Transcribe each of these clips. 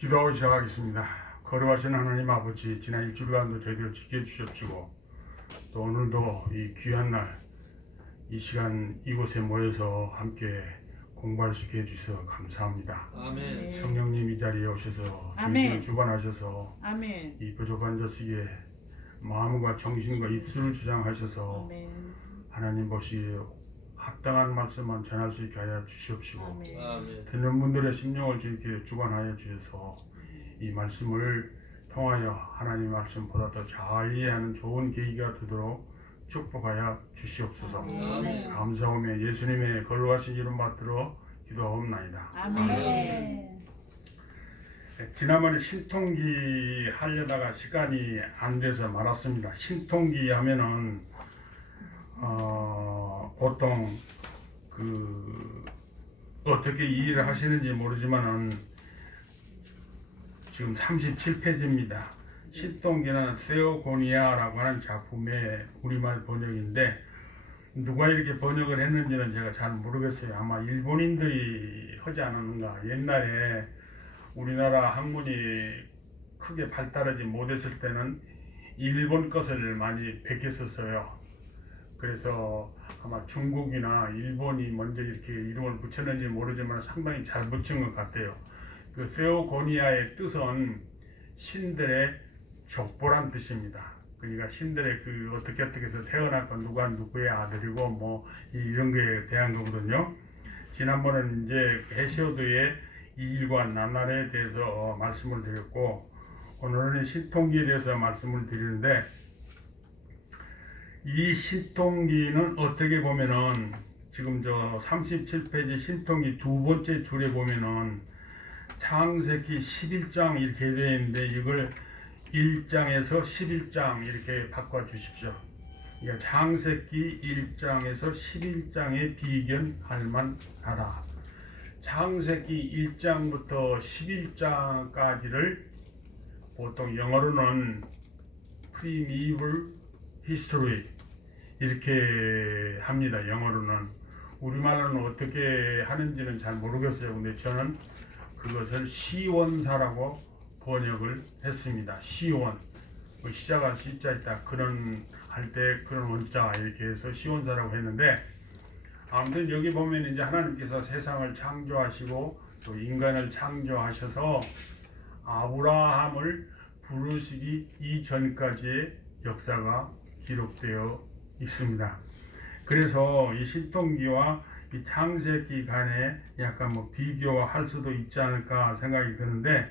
기도하고 시작하겠습니다. 거룩하신 하나님 아버지, 지난 일주일간도 저희들을 지켜주십시고 또 오늘도 이 귀한 날 이 시간 이곳에 모여서 함께 공부할 수 있게 해주셔서 감사합니다. 아멘. 성령님 이 자리에 오셔서 아멘. 저희들을 주관하셔서 아멘. 이 부족한 자식의 마음과 정신과 입술을 주장하셔서 아멘. 하나님 보시기에 합당한 말씀만 전할 수 있게 하여 주시옵시고 아멘. 아멘. 듣는 분들의 심령을 주님께 주관하여 주셔서 이 말씀을 통하여 하나님 말씀보다 더 잘 이해하는 좋은 계기가 되도록 축복하여 주시옵소서. 아멘. 감사하며 예수님의 거룩하신 이름 받들어 기도하옵나이다. 아멘. 지난번에 신통기 하려다가 시간이 안 돼서 말았습니다. 신통기 하면은 보통 어떻게 이해를 하시는지 모르지만은 지금 37페이지입니다. 신통기는 세오고니아라고 하는 작품의 우리말 번역인데 누가 이렇게 번역을 했는지는 제가 잘 모르겠어요. 아마 일본인들이 하지 않았는가. 옛날에 우리나라 학문이 크게 발달하지 못했을 때는 일본 것을 많이 베꼈었어요. 그래서 아마 중국이나 일본이 먼저 이렇게 이름을 붙였는지 모르지만 상당히 잘 붙인 것 같아요. 그 세오고니아의 뜻은 신들의 족보란 뜻입니다. 그러니까 신들의 어떻게 해서 태어났고 누가 누구의 아들이고 뭐 이런 거에 대한 거거든요. 지난번에는 이제 헤시오드의 이일과 나날에 대해서 말씀을 드렸고 오늘은 신통기에 대해서 말씀을 드리는데 이 신통기는 어떻게 보면은 지금 저 37페이지 신통기 두 번째 줄에 보면은 창세기 11장 이렇게 되어 있는데 이걸 1장에서 11장 이렇게 바꿔 주십시오. 그러니까 창세기 1장에서 11장에 비견할 만하다. 창세기 1장부터 11장까지를 보통 영어로는 Primeval History 이렇게 합니다. 영어로는. 우리말로는 어떻게 하는지는 잘 모르겠어요. 근데 저는 그것을 시원사라고 번역을 했습니다. 시원. 시작한 시자 있다. 그런 할 때 그런 원자 이렇게 해서 시원사라고 했는데 아무튼 여기 보면 이제 하나님께서 세상을 창조하시고 또 인간을 창조하셔서 아브라함을 부르시기 이전까지의 역사가 기록되어 있습니다. 그래서 이 신통기와 이 창세기 간에 약간 비교할 수도 있지 않을까 생각이 드는데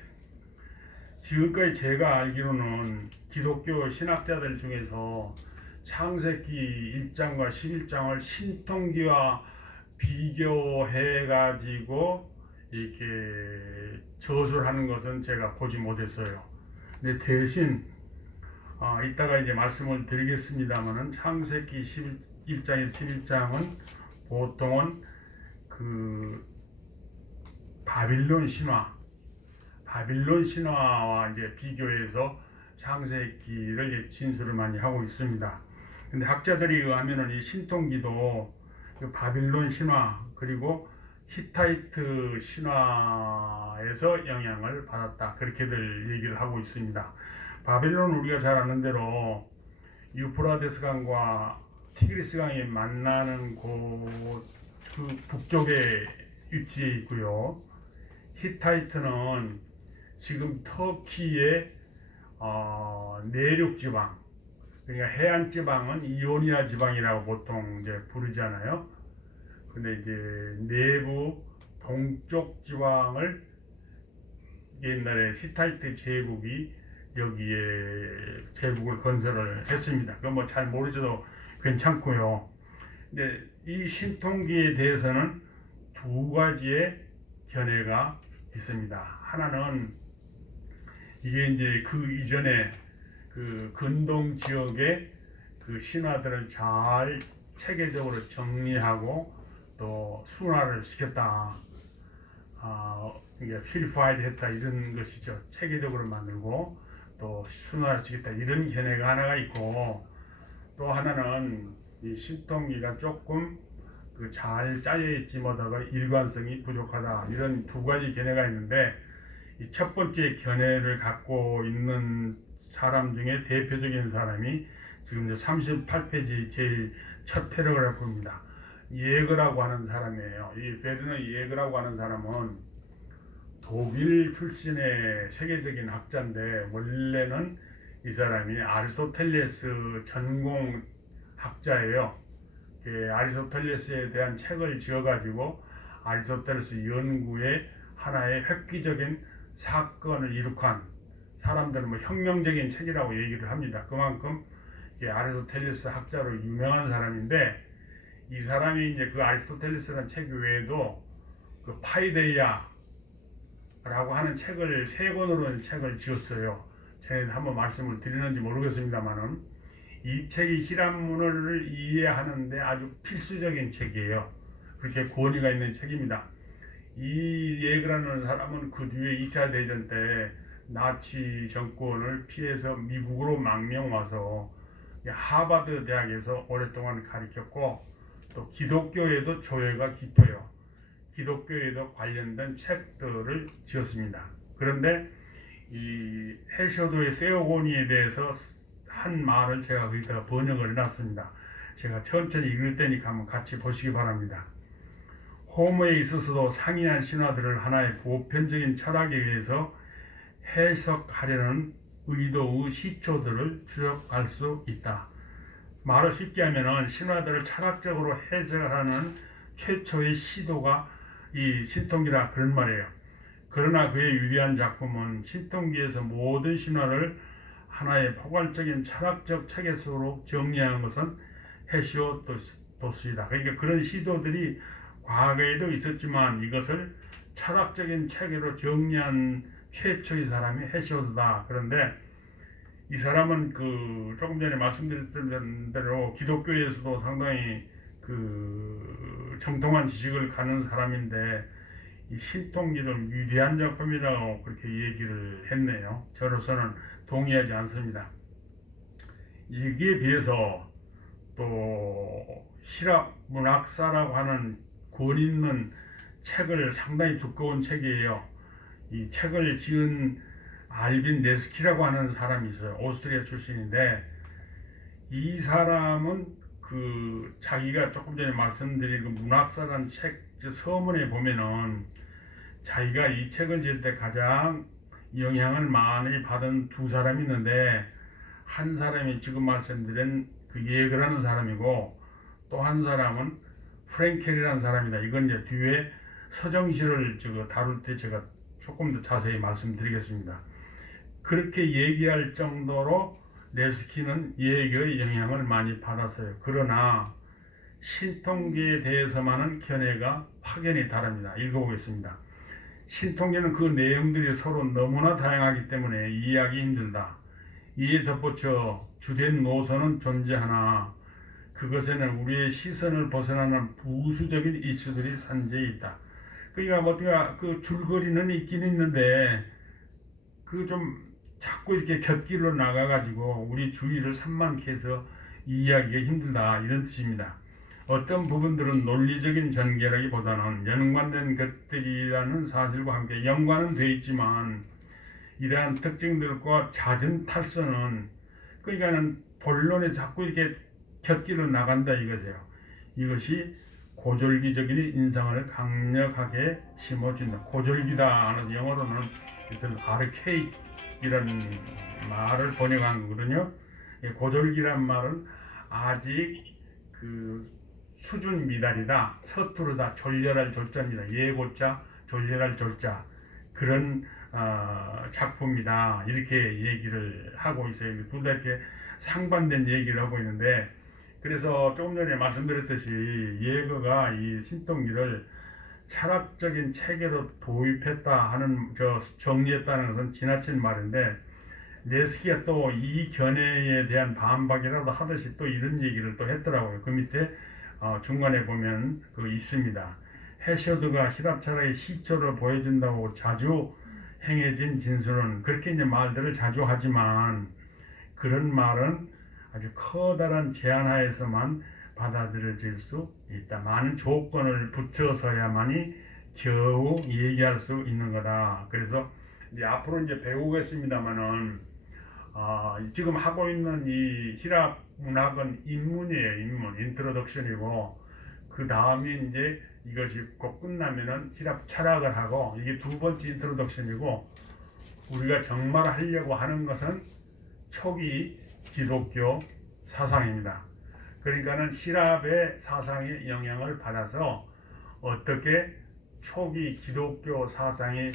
지금까지 제가 알기로는 기독교 신학자들 중에서 창세기 1장과 11장을 신통기와 비교해 가지고 이렇게 저술하는 것은 제가 보지 못했어요. 근데 대신 이따가 이제 말씀을 드리겠습니다만은 창세기 11장에서 11장은 보통은 바빌론 신화와 이제 비교해서 창세기를 진술을 많이 하고 있습니다. 근데 학자들이 의하면은 이 신통기도 바빌론 신화 그리고 히타이트 신화에서 영향을 받았다. 그렇게들 얘기를 하고 있습니다. 바빌론은 우리가 잘 아는 대로 유프라데스 강과 티그리스 강이 만나는 곳 그 북쪽에 위치해 있고요. 히타이트는 지금 터키의 내륙 지방, 그러니까 해안 지방은 이오니아 지방이라고 보통 이제 부르잖아요. 근데 이제 내부 동쪽 지방을 옛날에 히타이트 제국이 여기에 제국을 건설을 했습니다. 그건 뭐 잘 모르셔도 괜찮고요. 근데 이 신통기에 대해서는 두 가지의 견해가 있습니다. 하나는 이게 이제 그 이전에 그 근동 지역의 그 신화들을 잘 체계적으로 정리하고 또 순화를 시켰다. 이게 purified 했다 이런 것이죠. 체계적으로 만들고 또 순화를 시켰다 이런 견해가 하나가 있고 또 하나는 이 신통기가 조금 잘 짜여 있지 못하고 일관성이 부족하다 이런 두 가지 견해가 있는데 이 첫 번째 견해를 갖고 있는 사람 중에 대표적인 사람이 지금 이제 38페이지 제일 첫 패러그래프입니다. 예거라고 하는 사람이에요. 이 베르너 예거라고 하는 사람은 독일 출신의 세계적인 학자인데, 원래는 이 사람이 아리스토텔레스 전공 학자예요. 아리스토텔레스에 대한 책을 지어가지고 아리스토텔레스 연구에 하나의 획기적인 사건을 이룩한, 사람들은 뭐 혁명적인 책이라고 얘기를 합니다. 그만큼 아리스토텔레스 학자로 유명한 사람인데, 이 사람이 이제 그 아리스토텔레스라는 책 외에도 그 파이데이아라고 하는 책을 세 권으로 책을 지었어요. 제가 한번 말씀을 드리는지 모르겠습니다만은 이 책이 히람문을 이해하는데 아주 필수적인 책이에요. 그렇게 권위가 있는 책입니다. 이 예그라는 사람은 그 뒤에 2차 대전 때 나치 정권을 피해서 미국으로 망명 와서 하버드 대학에서 오랫동안 가르쳤고, 또 기독교에도 조예가 깊어요. 기독교에도 관련된 책들을 지었습니다. 그런데 이 헤셔드의 세오고니에 대해서 한 말을 제가 거기다가 번역을 해놨습니다. 제가 천천히 읽을 테니까 한번 같이 보시기 바랍니다. 호모에 있어서도 상이한 신화들을 하나의 보편적인 철학에 의해서 해석하려는 의도의 시초들을 추적할 수 있다. 말을 쉽게 하면은 신화들을 철학적으로 해석하는 최초의 시도가 이 신통기라, 그런 말이에요. 그러나 그의 유리한 작품은 신통기에서 모든 신화를 하나의 포괄적인 철학적 체계속으로 정리한 것은 헤시오도스이다. 그러니까 그런 시도들이 과거에도 있었지만 이것을 철학적인 체계로 정리한 최초의 사람이 헤시오드다. 그런데 이 사람은 그 조금 전에 말씀드렸던 대로 기독교에서도 상당히 그 정통한 지식을 가는 사람인데, 이 신통기는 위대한 작품이라고 그렇게 얘기를 했네요. 저로서는 동의하지 않습니다. 여기에 비해서 또 히랍 문학사라고 하는 권 있는 책을, 상당히 두꺼운 책이에요. 이 책을 지은 알빈 네스키라고 하는 사람이 있어요. 오스트리아 출신인데, 이 사람은 그 자기가 조금 전에 말씀드린 그 문학사라는 책 서문에 보면은 자기가 이 책을 지을 때 가장 영향을 많이 받은 두 사람이 있는데, 한 사람이 지금 말씀드린 그 예거라는 사람이고, 또 한 사람은 프랭켈이라는 사람이다. 이건 이제 뒤에 서정시를 다룰 때 제가 조금 더 자세히 말씀드리겠습니다. 그렇게 얘기할 정도로 네스키는 예교의 영향을 많이 받았어요. 그러나 신통기에 대해서만은 견해가 확연히 다릅니다. 읽어보겠습니다. 신통기는 그 내용들이 서로 너무나 다양하기 때문에 이해하기 힘들다. 이에 덧붙여 주된 노선은 존재하나 그것에는 우리의 시선을 벗어나는 부수적인 이슈들이 산재해 있다. 그러니까 어떻게 그 줄거리는 있긴 있는데 그 좀 자꾸 이렇게 곁길로 나가가지고 우리 주의를 산만케 해서 이해하기가 힘들다, 이런 뜻입니다. 어떤 부분들은 논리적인 전개라기보다는 연관된 것들이라는 사실과 함께 연관은 되어 있지만 이러한 특징들과 잦은 탈선은, 그러니까는 본론에 자꾸 이렇게 곁길로 나간다 이거세요. 이것이 고졸기적인 인상을 강력하게 심어준다. 고졸기다 하는 영어로는 그래서 아르케이크이라는 말을 번역한 거거든요. 고졸기란 말은 아직 그 수준 미달이다, 서투르다, 졸렬할 졸자입니다. 예고자, 졸렬할 졸자, 그런 작품이다, 이렇게 얘기를 하고 있어요. 둘 다 이렇게 상반된 얘기를 하고 있는데, 그래서 조금 전에 말씀드렸듯이 예거가 이 신통기를 철학적인 체계로 도입했다 하는, 정리했다는 것은 지나친 말인데, 네스키가 또 이 견해에 대한 반박이라도 하듯이 또 이런 얘기를 또 했더라고요. 그 밑에 중간에 보면 그 있습니다. 헤셔드가 히랍 철학의 시초를 보여준다고 자주 행해진 진술은, 그렇게 이제 말들을 자주 하지만 그런 말은 아주 커다란 제한하에서만 받아들여질 수 있다. 많은 조건을 붙여서야만이 겨우 얘기할 수 있는 거다. 그래서 이제 앞으로 이제 배우겠습니다만은 지금 하고 있는 이 히랍 문학은 입문이에요. 입문, 인트로덕션이고 그 다음에 이제 이것이 곧 끝나면은 히랍 철학을 하고 이게 두 번째 인트로덕션이고 우리가 정말 하려고 하는 것은 초기 기독교 사상입니다. 그러니까는 히랍의 사상의 영향을 받아서 어떻게 초기 기독교 사상이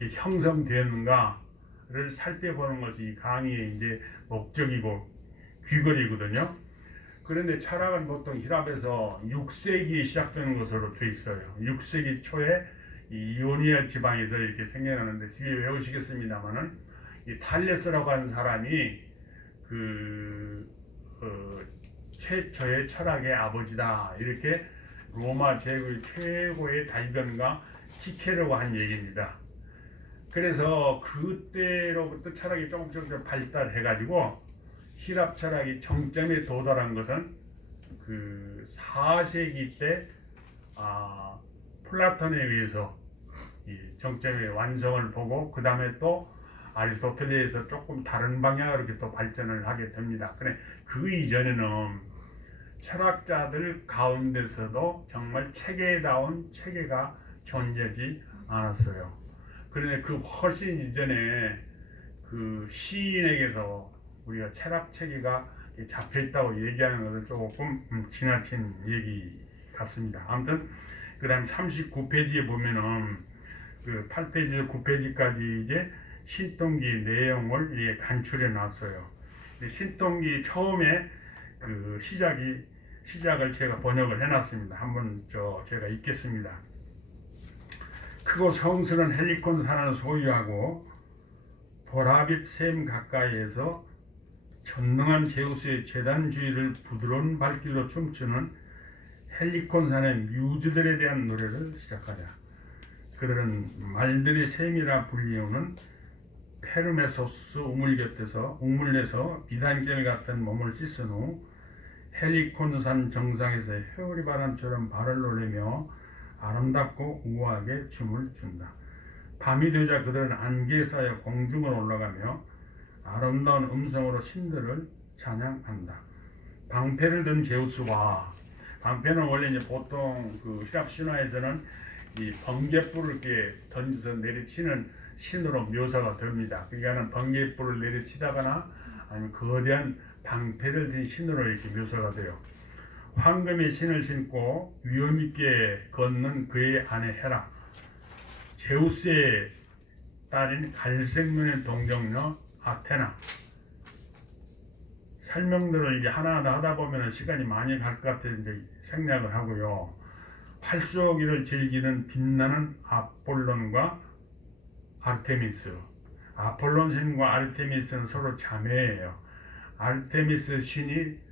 형성되었는가를 살펴보는 것이 이 강의의 이제 목적이고 귀걸이거든요. 그런데 철학은 보통 히랍에서 6세기에 시작되는 것으로 되어 있어요. 6세기 초에 이 이오니아 지방에서 이렇게 생겨나는데 뒤에 외우시겠습니다만은 이 탈레스라고 하는 사람이 최초의 철학의 아버지다 이렇게 로마 제국의 최고의 달변가 키케로가 한 얘기입니다. 그래서 그때로부터 철학이 조금 발달해가지고 히랍 철학이 정점에 도달한 것은 그 4세기 때 플라톤에 의해서 이 정점의 완성을 보고 그 다음에 또 아리스토텔레스에서 조금 다른 방향으로 이렇게 또 발전을 하게 됩니다. 그래 그 이전에는 철학자들 가운데서도 정말 체계다운 체계가 존재하지 않았어요. 그런데 그 훨씬 이전에 그 시인에게서 우리가 철학 체계가 잡혀 있다고 얘기하는 것은 조금 지나친 얘기 같습니다. 아무튼 그다음 39페이지에 보면은 그 8페이지 9페이지까지 이제 신동기 내용을 간추려 놨어요. 신동기 처음에 그 시작을 제가 번역을 해놨습니다. 한번 제가 읽겠습니다. 크고 성스러운 헬리콘 산을 소유하고 보라빛 샘 가까이에서 전능한 제우스의 재단주의를 부드러운 발길로 춤추는 헬리콘 산의 뮤즈들에 대한 노래를 시작하자. 그들은 말들의 샘이라 불리우는 페르메소스 우물 곁에서 우물에서 비단결 같은 몸을 씻은 후 헬리콘산 정상에서 회오리 바람처럼 발을 놀리며 아름답고 우아하게 춤을 춘다. 밤이 되자 그들은 안개에 쌓여 공중으로 올라가며 아름다운 음성으로 신들을 찬양한다. 방패를 든 제우스와 방패는 원래 이제 보통 그 히랍 신화에서는 이 번갯불을 이렇게 던져서 내리치는 신으로 묘사가 됩니다. 그러니까는 번갯불을 내리치다거나 아니면 거대한 방패를 든 신으로 이렇게 묘사가 돼요. 황금의 신을 신고 위험 있게 걷는 그의 아내 헤라, 제우스의 딸인 갈색 눈의 동정녀 아테나. 설명들을 이제 하나하나 하다 보면 시간이 많이 갈 것 같아서 이제 생략을 하고요. 활쏘기를 즐기는 빛나는 아폴론과 아르테미스. 아폴론 신과 아르테미스는 서로 자매예요. 아르테미스 신이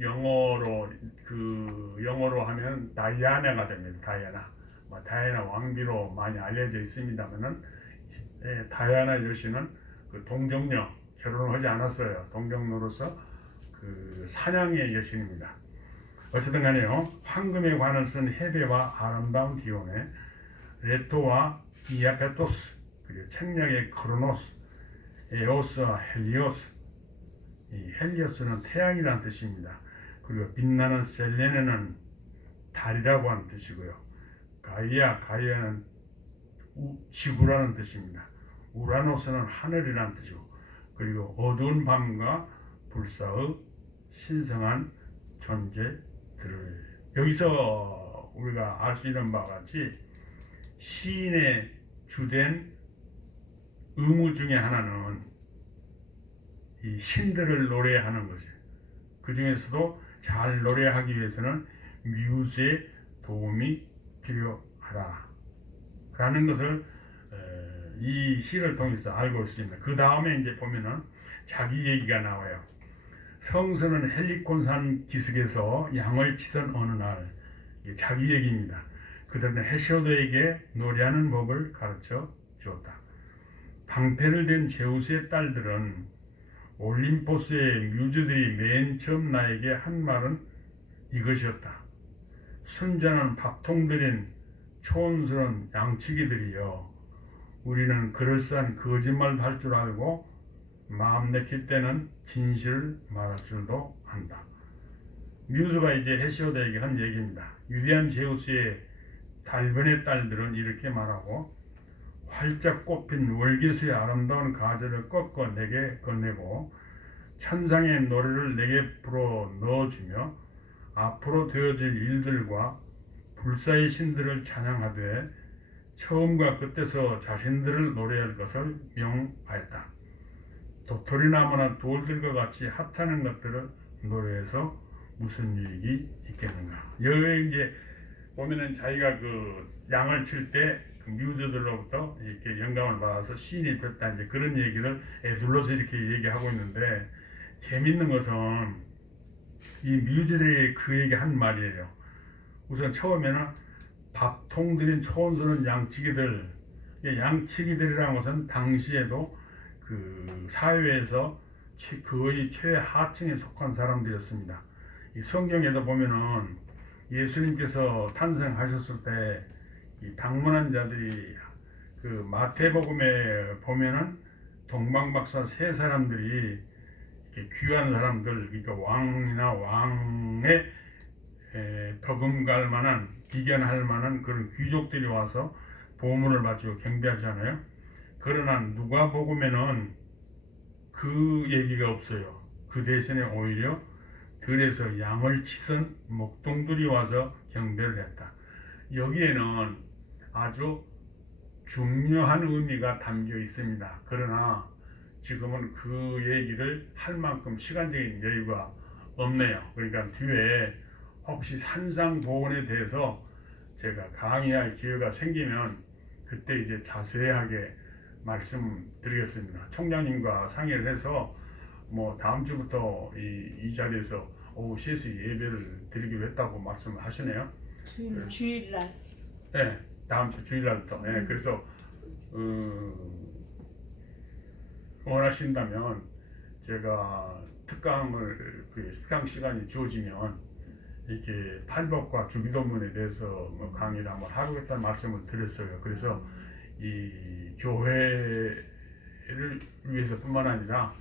영어로 하면 다이아나가 됩니다. 다이아나 왕비로 많이 알려져 있습니다만은 다이아나 여신은 그 동정녀 결혼을 하지 않았어요. 동정녀로서 그 사냥의 여신입니다. 어쨌든 간에요. 황금의 관을 쓴 헤베와 아름다운 디오네, 레토와 이아페토스, 그리고 책략의 크로노스, 에오스와 헬리오스. 이 헬리오스는 태양이라는 뜻입니다. 그리고 빛나는 셀레네는 달이라고 하는 뜻이고요. 가이아는 지구라는 뜻입니다. 우라노스는 하늘이라는 뜻이고, 그리고 어두운 밤과 불사의 신성한 존재들을, 여기서 우리가 알 수 있는 바와 같이 시인의 주된 의무 중에 하나는 이 신들을 노래하는 것이에요. 그 중에서도 잘 노래하기 위해서는 뮤즈의 도움이 필요하다 라는 것을 이 시를 통해서 알고 있습니다. 그 다음에 이제 보면은 자기 얘기가 나와요. 성스러운 헬리콘산 기슭에서 양을 치던 어느 날, 자기 얘기입니다. 그들은 헤시오드에게 노래하는 법을 가르쳐 주었다. 방패를 댄 제우스의 딸들은 올림포스의 뮤즈들이 맨 처음 나에게 한 말은 이것이었다. 순전한 밥통들인 초원스러운 양치기들이여, 우리는 그럴싸한 거짓말도 할 줄 알고 마음 내킬 때는 진실을 말할 줄도 안다. 뮤즈가 이제 헤시오드에게 한 얘기입니다. 위대한 제우스의 달변의 딸들은 이렇게 말하고 활짝 꽃핀 월계수의 아름다운 가지를 꺾어 내게 건네고 천상의 노래를 내게 불어 넣어주며 앞으로 되어질 일들과 불사의 신들을 찬양하되 처음과 끝에서 자신들을 노래할 것을 명하였다. 도토리나무나 돌들과 같이 하찮은 것들을 노래해서 무슨 유익이 있겠는가. 여기 이제 보면은 자기가 그 양을 칠 때 그 뮤즈들로부터 이렇게 영감을 받아서 시인이 됐다 이제 그런 얘기를 애둘러서 이렇게 얘기하고 있는데 재밌는 것은 이 뮤즈들이 그 얘기 한 말이에요. 우선 처음에는 밥통 들인 촌스러운 양치기들, 양치기들이라는 것은 당시에도 그 사회에서 거의 최하층에 속한 사람들이었습니다. 이 성경에도 보면은 예수님께서 탄생하셨을 때 이 방문한 자들이 그 마태복음에 보면은 동방박사 세 사람들이 이렇게 귀한 사람들, 그러니까 왕이나 왕의 버금갈 만한 비견할 만한 그런 귀족들이 와서 보물을 바치고 경배하잖아요. 그러나 누가복음에는 그 얘기가 없어요. 그 대신에 오히려 들에서 양을 치던 목동들이 와서 경배를 했다. 여기에는 아주 중요한 의미가 담겨 있습니다. 그러나 지금은 그 얘기를 할 만큼 시간적인 여유가 없네요. 그러니까 뒤에 혹시 산상보훈에 대해서 제가 강의할 기회가 생기면 그때 이제 자세하게 말씀드리겠습니다. 총장님과 상의를 해서 뭐 다음 주부터 이 자리에서 오후 3시 예배를 드리기로 했다고 말씀을 하시네요. 주일날. 네, 다음 주 주일날부터. 네, 그래서 원하신다면 제가 특강 시간이 주어지면 이렇게 팔복과 주기도문에 대해서 뭐 강의를 한번 하겠다는 말씀을 드렸어요. 그래서 이 교회를 위해서뿐만 아니라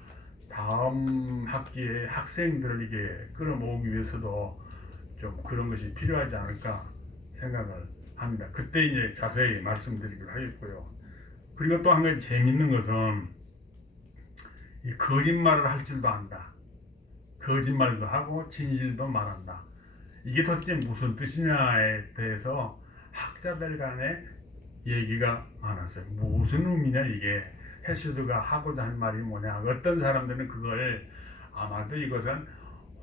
다음 학기에 학생들을 이게 끌어모으기 위해서도 좀 그런 것이 필요하지 않을까 생각을 합니다. 그때 이제 자세히 말씀드리기로 하겠고요. 그리고 또 한 가지 재밌는 것은 이 거짓말을 할 줄도 안다. 거짓말도 하고 진실도 말한다. 이게 도대체 무슨 뜻이냐에 대해서 학자들 간에 얘기가 많았어요. 무슨 의미냐 이게. 헤시오드가 하고자 한 말이 뭐냐. 어떤 사람들은 그걸 아마도 이것은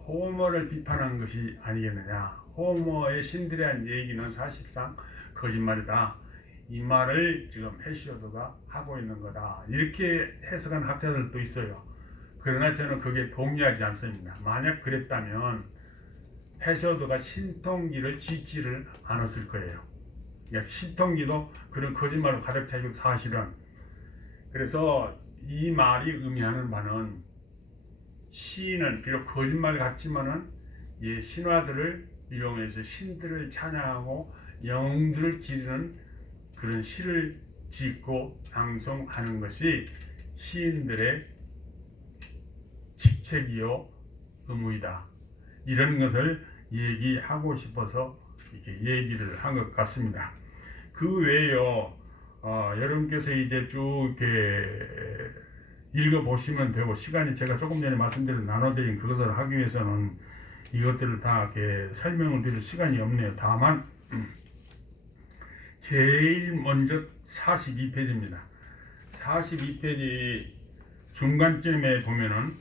호모를 비판한 것이 아니겠느냐. 호모의 신들에 대한 얘기는 사실상 거짓말이다. 이 말을 지금 헤시오드가 하고 있는 거다. 이렇게 해석한 학자들도 있어요. 그러나 저는 그게 동의하지 않습니다. 만약 그랬다면 헤시오드가 신통기를 짓지를 않았을 거예요. 그러니까 신통기도 그런 거짓말로 가득 차있고 사실은. 그래서 이 말이 의미하는 바는 시인은 비록 거짓말 같지만은 신화들을 이용해서 신들을 찬양하고 영웅들을 기리는 그런 시를 짓고 방송하는 것이 시인들의 직책이요 의무이다. 이런 것을 얘기하고 싶어서 이렇게 얘기를 한 것 같습니다. 그 외에요, 여러분께서 이제 쭉 이렇게 읽어보시면 되고, 시간이 제가 조금 전에 말씀드린 나눠드린 그것을 하기 위해서는 이것들을 다 이렇게 설명을 드릴 시간이 없네요. 다만 제일 먼저 42페이지입니다. 42페이지 중간쯤에 보면은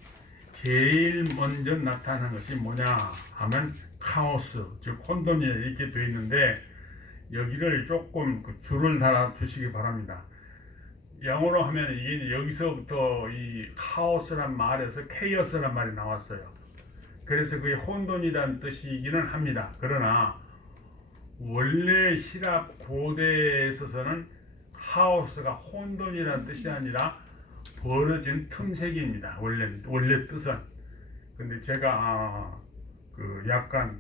제일 먼저 나타나는 것이 뭐냐 하면 카오스, 즉 혼돈이 이렇게 되어 있는데 여기를 조금 줄을 달아 주시기 바랍니다. 영어로 하면 이게 여기서부터 이 카오스란 말에서 케이어스란 말이 나왔어요. 그래서 그게 혼돈이라는 뜻이기는 합니다. 그러나 원래 히랍 고대에 있어서는 카오스가 혼돈이라는 뜻이 아니라 벌어진 틈새기입니다. 원래 뜻은. 근데 제가 그 약간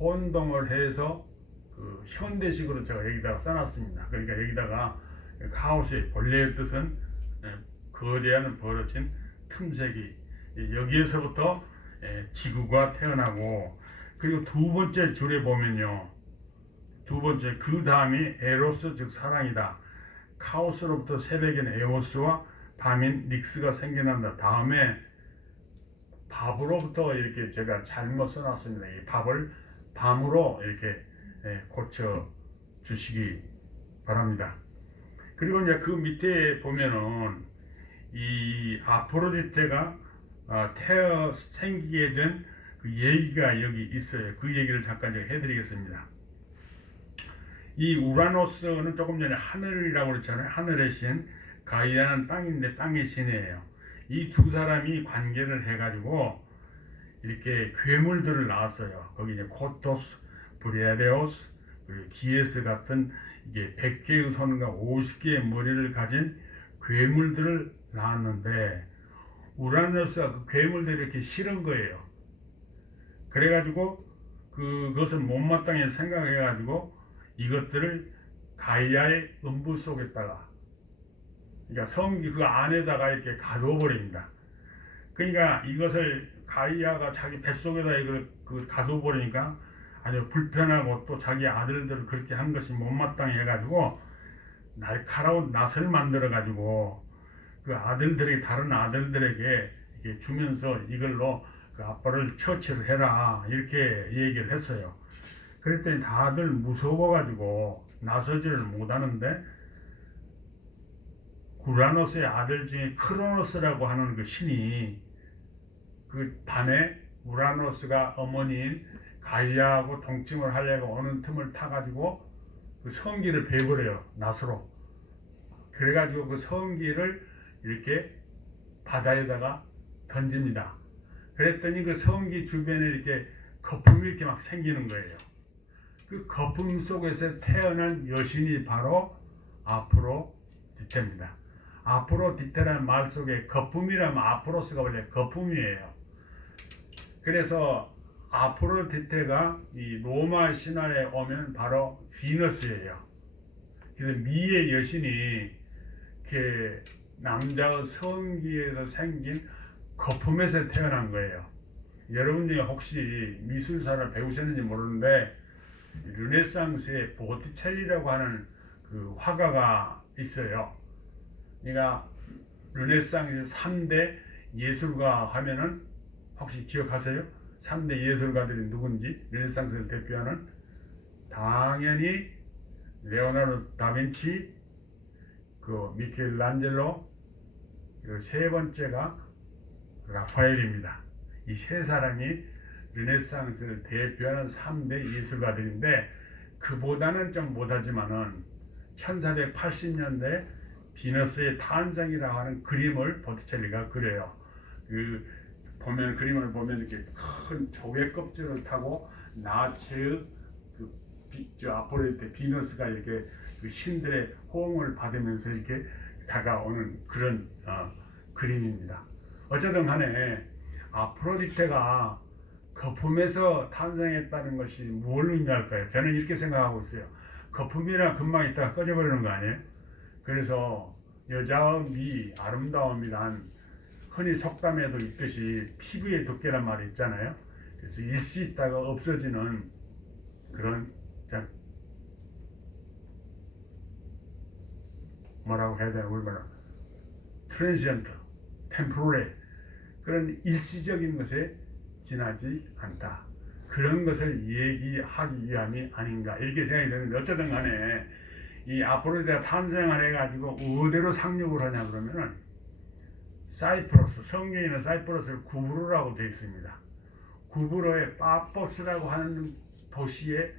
혼동을 해서 그 현대식으로 제가 여기다가 써놨습니다. 그러니까 여기다가 카오스의 본래의 뜻은 거대한 벌어진 틈새기, 여기에서부터 지구가 태어나고, 그리고 두 번째 줄에 보면요, 두 번째 그 다음이 에로스 즉 사랑이다. 카오스로부터 새벽엔 에오스와 밤인 닉스가 생겨난다. 다음에 밥으로부터 이렇게 제가 잘못 써놨습니다. 이 밥을 밤으로 이렇게 고쳐 주시기 바랍니다. 그리고 이제 그 밑에 보면은 이 아프로디테가 생기게 된 그 얘기가 여기 있어요. 그 얘기를 잠깐 제가 해드리겠습니다. 이 우라노스는 조금 전에 하늘이라고 그랬잖아요. 하늘의 신, 가이아는 땅인데 땅의 신이에요. 이 두 사람이 관계를 해가지고 이렇게 괴물들을 낳았어요. 거기 이제 코토스, 브레아데오스, 그리고 기에스 같은 이게 100개의 손과 50개의 머리를 가진 괴물들을 낳았는데, 우라노스가 그 괴물들을 이렇게 실은 거예요. 그래가지고 그것을 못마땅히 생각해가지고 이것들을 가이아의 음부 속에다가, 그러니까 성기 그 안에다가 이렇게 가둬버립니다. 그러니까 이것을 가이아가 자기 뱃속에다 이걸 가둬버리니까 아주 불편하고, 또 자기 아들들을 그렇게 한 것이 못마땅해 해가지고 날카로운 낫을 만들어 가지고 그 아들들이 다른 아들들에게 이렇게 주면서 이걸로 그 아빠를 처치를 해라 이렇게 얘기를 했어요. 그랬더니 다들 무서워가지고 나서지를 못하는데, 우라노스의 아들 중에 크로노스라고 하는 그 신이 그 밤에 우라노스가 어머니인 가이아하고 동침을 하려고 어느 틈을 타가지고 그 성기를 베버려요, 낫으로. 그래가지고 그 성기를 이렇게 바다에다가 던집니다. 그랬더니 그 성기 주변에 이렇게 거품이 이렇게 막 생기는 거예요. 그 거품 속에서 태어난 여신이 바로 아프로디테입니다. 아프로디테라는 말 속에 거품이라면 아프로스가 원래 거품이에요. 그래서 아프로디테가 이 로마 신화에 오면 바로 비너스예요. 그래서 미의 여신이 이렇게 남자의 성기에서 생긴 거품에서 태어난 거예요. 여러분 중에 혹시 미술사를 배우셨는지 모르는데, 르네상스에 보티첼리라고 하는 그 화가가 있어요. 그러니까 르네상스 3대 예술가 하면은 혹시 기억하세요? 3대 예술가들이 누군지? 르네상스를 대표하는 당연히 레오나르도 다빈치, 그 미켈란젤로, 그 세 번째가 라파엘입니다. 이 세 사람이 르네상스를 대표하는 3대 예술가들인데, 그보다는 좀 못하지만은 1480년대 비너스의 탄생이라고 하는 그림을 보티첼리가 그려요. 그 보면 그림을 보면 이렇게 큰 조개 껍질을 타고 나체의 저 아프로디테 비너스가 이렇게 그 신들의 호응을 받으면서 이렇게 다가오는 그런 그림입니다. 어쨌든 간에 아프로디테가 거품에서 탄생했다는 것이 뭘 의미할까요? 저는 이렇게 생각하고 있어요. 거품이랑 금방 있다가 꺼져버리는 거 아니에요? 그래서 여자의 미, 아름다움이란 흔히 속담에도 있듯이 피부의 두께란 말이 있잖아요. 그래서 일시 있다가 없어지는 그런, 뭐라고 해야 되나, 우리말로 트랜시언트, 템포레, 그런 일시적인 것에 지나지 않다. 그런 것을 얘기하기 위함이 아닌가 이렇게 생각이 드는데, 어쨌든 간에 이 아프로디테가 탄생을 해가지고 어디로 상륙을 하냐 그러면은 사이프러스, 성경에는 사이프러스를 구브로라고 되어 있습니다. 구브로의 파포스라고 하는 도시에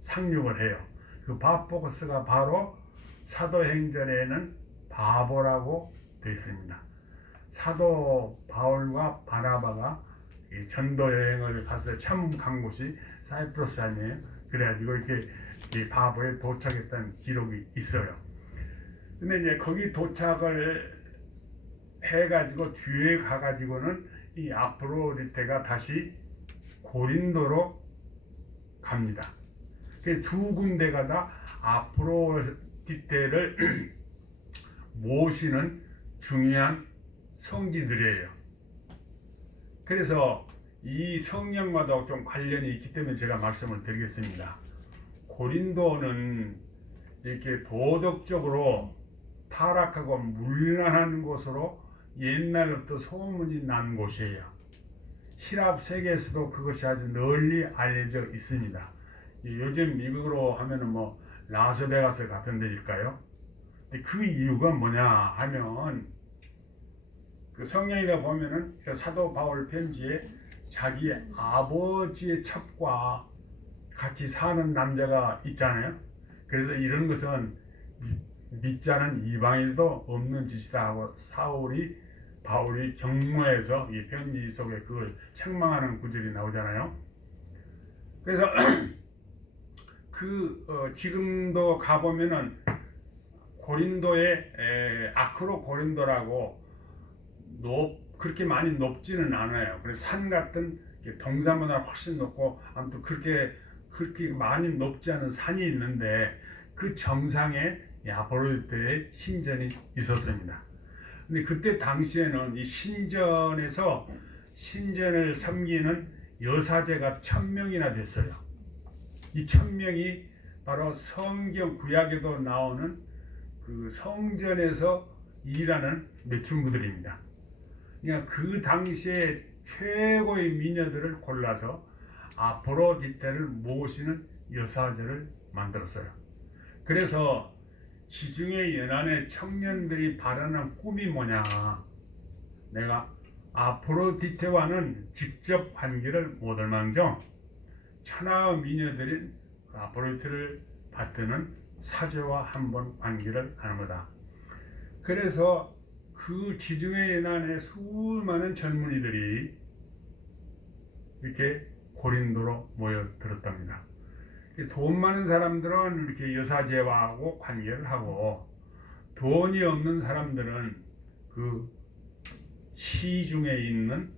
상륙을 해요. 그 파포스가 바로 사도행전에는 바보라고 되어 있습니다. 사도 바울과 바나바가 이 전도 여행을 갔을 때 처음 간 곳이 사이프러스 아니에요? 그래가지고 이렇게 이 바보에 도착했다는 기록이 있어요. 근데 이제 거기 도착을 해가지고 뒤에 가가지고는 이 아프로디테가 다시 고린도로 갑니다. 두 군데가 다 아프로디테 아프로디테를 모시는 중요한 성지들이에요. 그래서 이 성령과도 좀 관련이 있기 때문에 제가 말씀을 드리겠습니다. 고린도는 이렇게 도덕적으로 타락하고 문란한 곳으로 옛날부터 소문이 난 곳이에요. 히랍 세계에서도 그것이 아주 널리 알려져 있습니다. 요즘 미국으로 하면은 뭐 라스베가스 같은 데일까요? 그 이유가 뭐냐 하면 그 성경에 보면은 그 사도 바울 편지에 자기 아버지의 첩과 같이 사는 남자가 있잖아요. 그래서 이런 것은 믿지 않은 이방인도 없는 짓이다 하고 바울이 경모해서 이 편지 속에 그걸 책망하는 구절이 나오잖아요. 그래서 지금도 가보면은 고린도의 아크로 고린도라고 그렇게 많이 높지는 않아요. 그래서 산 같은 동산보다 훨씬 높고 아무튼 그렇게 많이 높지 않은 산이 있는데 그 정상에 아포로디테의 신전이 있었습니다. 근데 그때 당시에는 이 신전을 섬기는 여사제가 1000명이나 됐어요. 이 1000명이 바로 성경 구약에도 나오는 그 성전에서 일하는 매춘부들입니다. 그러니까 그 당시에 최고의 미녀들을 골라서 아포로디테를 모시는 여사제를 만들었어요. 그래서 지중해 연안의 청년들이 바라는 꿈이 뭐냐? 내가 아포로디테와는 직접 관계를 못할망정 천하의 미녀들인 아포로디테를 받드는 사제와 한번 관계를 하는 거다. 그래서 그 지중해 연안의 수많은 젊은이들이 이렇게 고린도로 모여들었답니다. 돈 많은 사람들은 이렇게 여사제와하고 관계를 하고 돈이 없는 사람들은 그 시중에 있는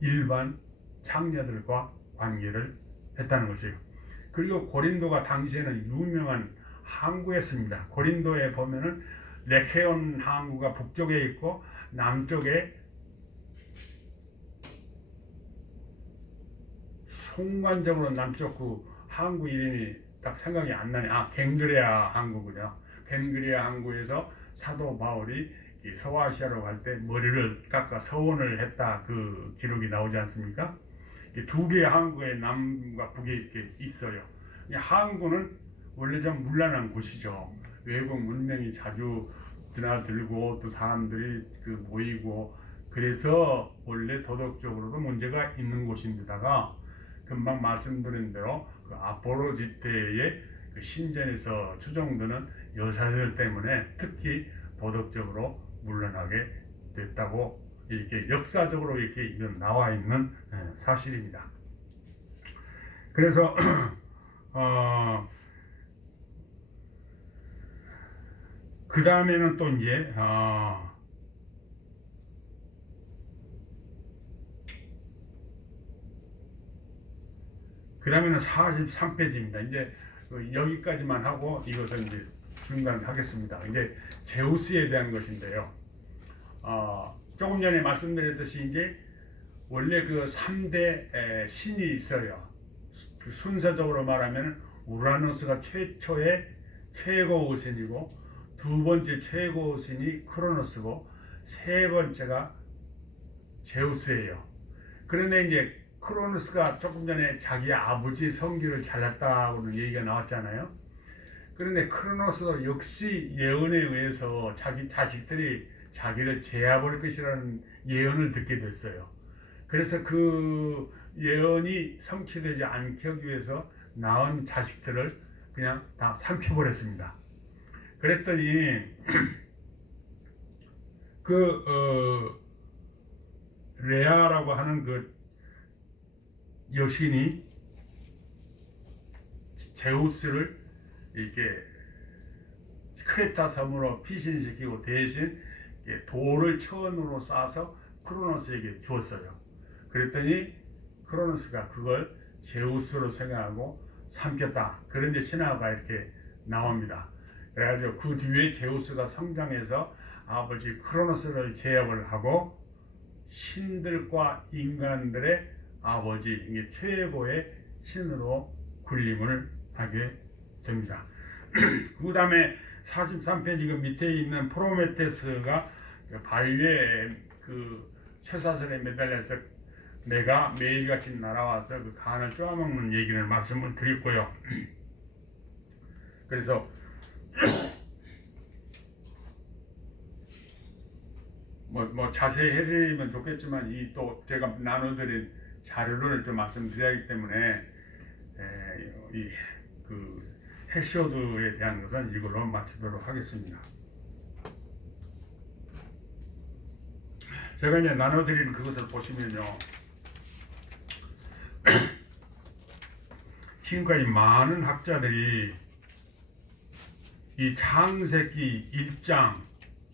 일반 창녀들과 관계를 했다는 것이에요. 그리고 고린도가 당시에는 유명한 항구였습니다. 고린도에 보면은 레케온 항구가 북쪽에 있고 남쪽에 순간적으로 남쪽 그 항구 이름이 딱 생각이 안 나네. 갱그레아 항구군요. 갱그레아 항구에서 사도 바울이 서아시아로 갈 때 머리를 깎아 서원을 했다 그 기록이 나오지 않습니까? 두 개의 항구에 남과 북에 이렇게 있어요. 항구는 원래 좀 문란한 곳이죠. 외국 문명이 자주 드나들고 또 사람들이 모이고 그래서 원래 도덕적으로도 문제가 있는 곳인데다가 금방 말씀드린 대로 그 아포로디테의 그 신전에서 추종되는 여사들 때문에 특히 도덕적으로 물러나게 됐다고 이렇게 역사적으로 이렇게 나와 있는 사실입니다. 그래서 그 다음에는 또 이제 그 다음에는 43페이지입니다. 이제 여기까지만 하고 이것은 이제 중단하겠습니다. 이제 제우스에 대한 것인데요. 조금 전에 말씀드렸듯이 이제 원래 그 3대 신이 있어요. 순서적으로 말하면 우라노스가 최초의 최고 신이고 두 번째 최고 신이 크로노스고 세 번째가 제우스예요. 그런데 이제 크로노스가 조금 전에 자기 아버지 성기를 잘랐다고는 얘기가 나왔잖아요. 그런데 크로노스도 역시 예언에 의해서 자기 자식들이 자기를 제압할 것이라는 예언을 듣게 됐어요. 그래서 그 예언이 성취되지 않게 하기 위해서 낳은 자식들을 그냥 다 삼켜버렸습니다. 그랬더니 레아라고 하는 그 여신이 제우스를 이렇게 크레타 섬으로 피신시키고 대신 돌을 천으로 싸서 크로노스에게 주었어요. 그랬더니 크로노스가 그걸 제우스로 생각하고 삼켰다. 그런데 신화가 이렇게 나옵니다. 그래가지고 그 뒤에 제우스가 성장해서 아버지 크로노스를 제압을 하고 신들과 인간들의 아버지, 이게 최고의 신으로 군림을 하게 됩니다. 그 다음에 43페이지 그 밑에 있는 프로메테스가 바위에 그 쇠사슬에 매달려서 내가 매일같이 날아와서 그 간을 쪼아먹는 얘기를 말씀을 드렸고요. 그래서 뭐 자세히 해드리면 좋겠지만 이 또 제가 나눠드린 자료를 좀 말씀드려야 하기 때문에 이 그 해시오드에 대한 것은 이걸로 마치도록 하겠습니다. 제가 이제 나눠드린 그것을 보시면요, 지금까지 많은 학자들이 이 창세기 1장,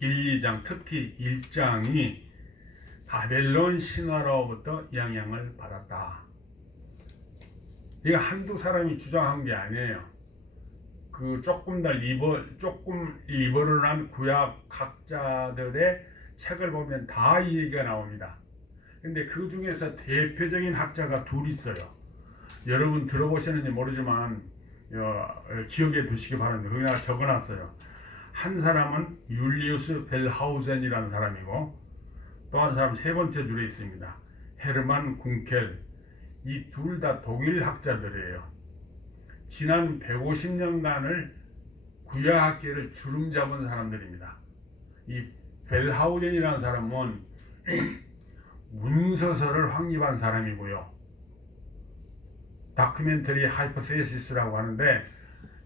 1, 2장, 특히 1장이 바벨론 신화로부터 영향을 받았다. 이게 한두 사람이 주장한 게 아니에요. 그 조금 리버럴한 구약 학자들의 책을 보면 다 이 얘기가 나옵니다. 근데 그 중에서 대표적인 학자가 둘 있어요. 여러분 들어보셨는지 모르지만 기억에 두시기 바랍니다. 거기다가 적어놨어요. 한 사람은 율리우스 벨하우젠이라는 사람이고 또 한 사람 세 번째 줄에 있습니다. 헤르만 궁켈. 이 둘 다 독일 학자들이에요. 지난 150년간을 구약학계를 주름 잡은 사람들입니다. 이 벨하우젠이라는 사람은 문서서를 확립한 사람이고요. 다큐멘터리 하이포테시스라고 하는데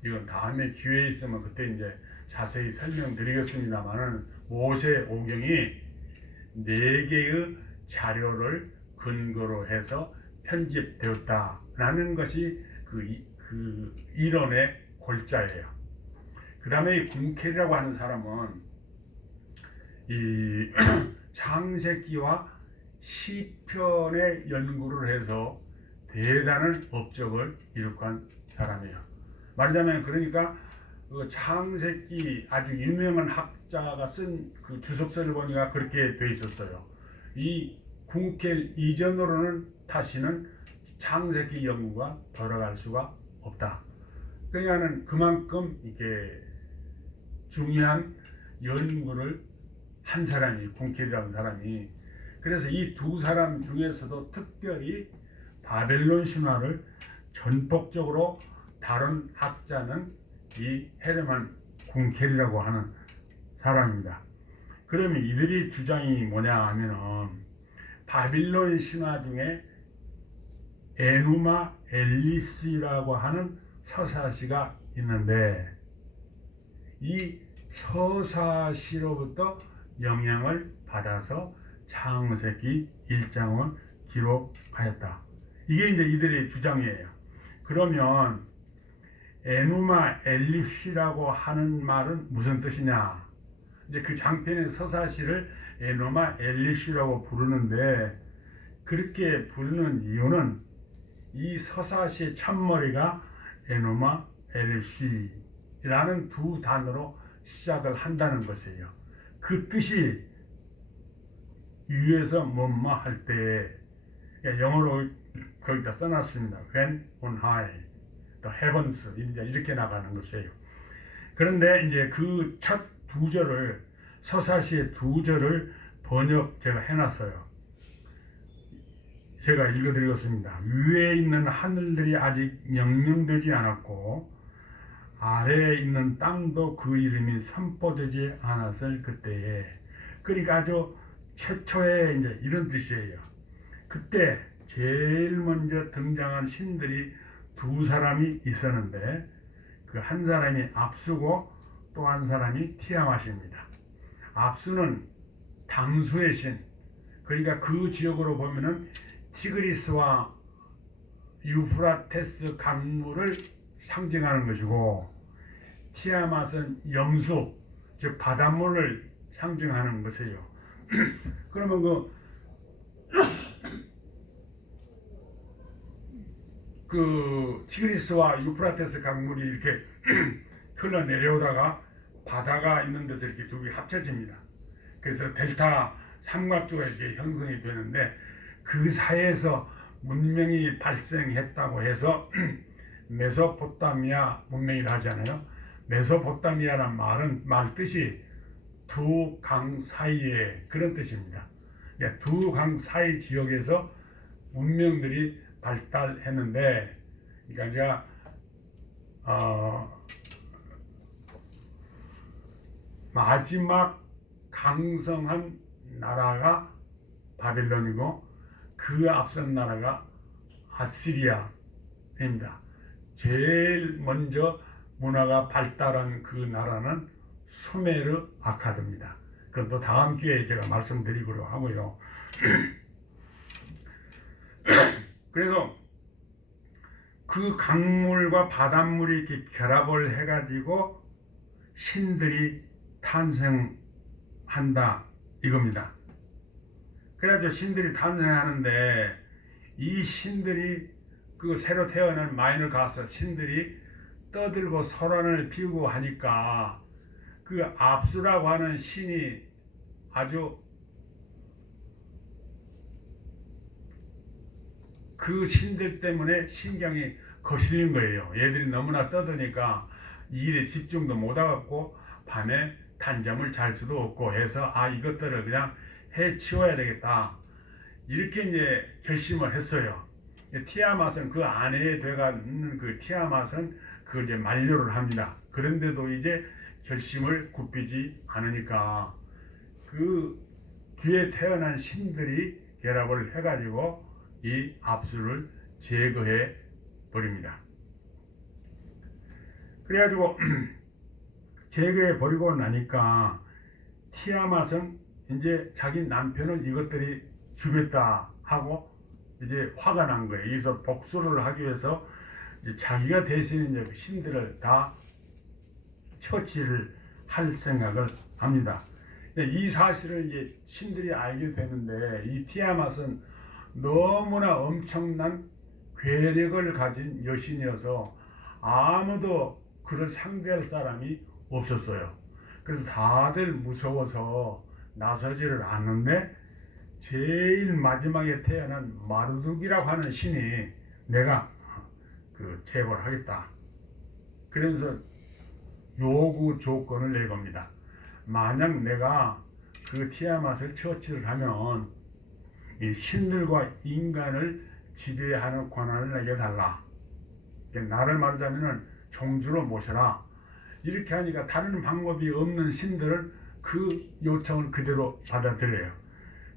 이건 다음에 기회 있으면 그때 이제 자세히 설명드리겠습니다만은 모세 오경이 4개의 자료를 근거로 해서 편집되었다라는 것이 그 이론의 골자예요. 그 다음에 이 궁켈이라고 하는 사람은 이 창세기와 시편의 연구를 해서 대단한 업적을 이룩한 사람이에요. 말하자면 그러니까 그 창세기 아주 유명한 학자가 쓴 그 주석서를 보니까 그렇게 돼 있었어요. 이 궁켈 이전으로는 다시는 창세기 연구가 돌아갈 수가 없다. 그러니까는 그만큼 이게 중요한 연구를 한 사람이 궁켈이라는 사람이. 그래서 이 두 사람 중에서도 특별히 바벨론 신화를 전폭적으로 다룬 학자는 이 헤르만 궁켈이라고 하는 사람입니다. 그러면 이들이 주장이 뭐냐 하면은 바빌론 신화 중에 에누마 엘리스라고 하는 서사시가 있는데 이 서사시로부터 영향을 받아서 창세기 1장을 기록하였다. 이게 이제 이들의 주장이에요. 그러면 에누마 엘리시라고 하는 말은 무슨 뜻이냐? 이제 그 장편의 서사시를 에누마 엘리시라고 부르는데 그렇게 부르는 이유는 이 서사시의 첫머리가 에누마 엘리시라는 두 단어로 시작을 한다는 것이에요. 그 뜻이 위에서 뭐뭐 할 때, 영어로 거기다 써놨습니다. When on high, the heavens, 이렇게 나가는 것이에요. 그런데 이제 그 첫 두 절을, 서사시의 두 절을 제가 해놨어요. 제가 읽어드리겠습니다. 위에 있는 하늘들이 아직 명명되지 않았고 아래에 있는 땅도 그 이름이 선포되지 않았을 그때에. 그러니까 아주 최초의 이제 이런 뜻이에요. 그때 제일 먼저 등장한 신들이 두 사람이 있었는데 그 한 사람이 압수고 또 한 사람이 티아맛입니다. 압수는 당수의 신, 그러니까 그 지역으로 보면은 티그리스와 유프라테스 강물을 상징하는 것이고 티아맛은 염수, 즉 바닷물을 상징하는 것이에요. 그러면 그 티그리스와 유프라테스 강물이 이렇게 흘러 내려오다가 바다가 있는 데서 이렇게 두 개 합쳐집니다. 그래서 델타 삼각조가 이렇게 형성이 되는데 그 사이에서 문명이 발생했다고 해서 메소포타미아 문명이라 하잖아요. 메소포타미아란 말 뜻이 두 강 사이에 그런 뜻입니다. 두 강 사이 지역에서 문명들이 발달했는데, 그러니까 마지막 강성한 나라가 바벨론이고 그 앞선 나라가 아시리아입니다. 제일 먼저 문화가 발달한 그 나라는 수메르 아카드입니다. 그건 또 다음 기회에 제가 말씀드리기로 하고요. 그래서 그 강물과 바닷물이 이렇게 결합을 해가지고 신들이 탄생한다 이겁니다. 그래가지고 신들이 탄생하는데 이 신들이 그 새로 태어난 마이너 가스 신들이 떠들고 소란을 피우고 하니까 그 압수라고 하는 신이 아주 그 신들 때문에 신경이 거슬린 거예요. 얘들이 너무나 떠드니까 이 일에 집중도 못하고 밤에 단잠을 잘 수도 없고 해서 이것들을 그냥 해치워야 되겠다 이렇게 이제 결심을 했어요. 티아맛은 그 아내에 돼가는 그 티아맛은 그걸 이제 만료를 합니다. 그런데도 이제 결심을 굽히지 않으니까 그 뒤에 태어난 신들이 결합을 해가지고 이 압수를 제거해 버립니다. 그래가지고 제거해 버리고 나니까 티아맛은 이제 자기 남편을 이것들이 죽였다 하고 이제 화가 난 거예요. 여기서 복수를 하기 위해서 이제 자기가 대신 이제 신들을 다 처치를 할 생각을 합니다. 이 사실을 이제 신들이 알게 되는데 이 티아맛은 너무나 엄청난 괴력을 가진 여신이어서 아무도 그를 상대할 사람이 없었어요. 그래서 다들 무서워서 나서지를 않는데 제일 마지막에 태어난 마르둑이라고 하는 신이 내가 그 제거를 하겠다. 그래서 요구 조건을 내겁니다. 만약 내가 그 티아맛을 처치를 하면 이 신들과 인간을 지배하는 권한을 내게 달라. 나를 말하자면은 종주로 모셔라. 이렇게 하니까 다른 방법이 없는 신들은 그 요청을 그대로 받아들여요.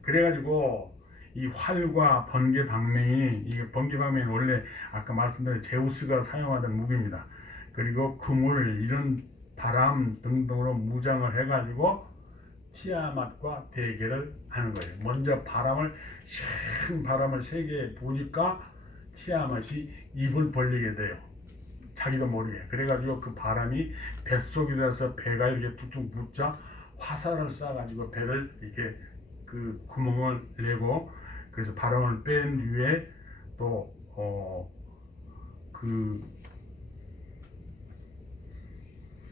그래가지고 이 활과 번개 방맹이, 이게 번개 방맹이 원래 아까 말씀드린 제우스가 사용하던 무기입니다. 그리고 그물, 이런 바람 등등으로 무장을 해가지고 티아맛과 대결을 하는 거예요. 먼저 큰 바람을 세게 부니까 티아맛이 입을 벌리게 돼요. 자기도 모르게. 그래가지고 그 바람이 뱃속에 들어서 배가 이렇게 뚝뚝 붙자 화살을 쏴가지고 배를 이렇게 그 구멍을 내고, 그래서 바람을 뺀 뒤에 또 그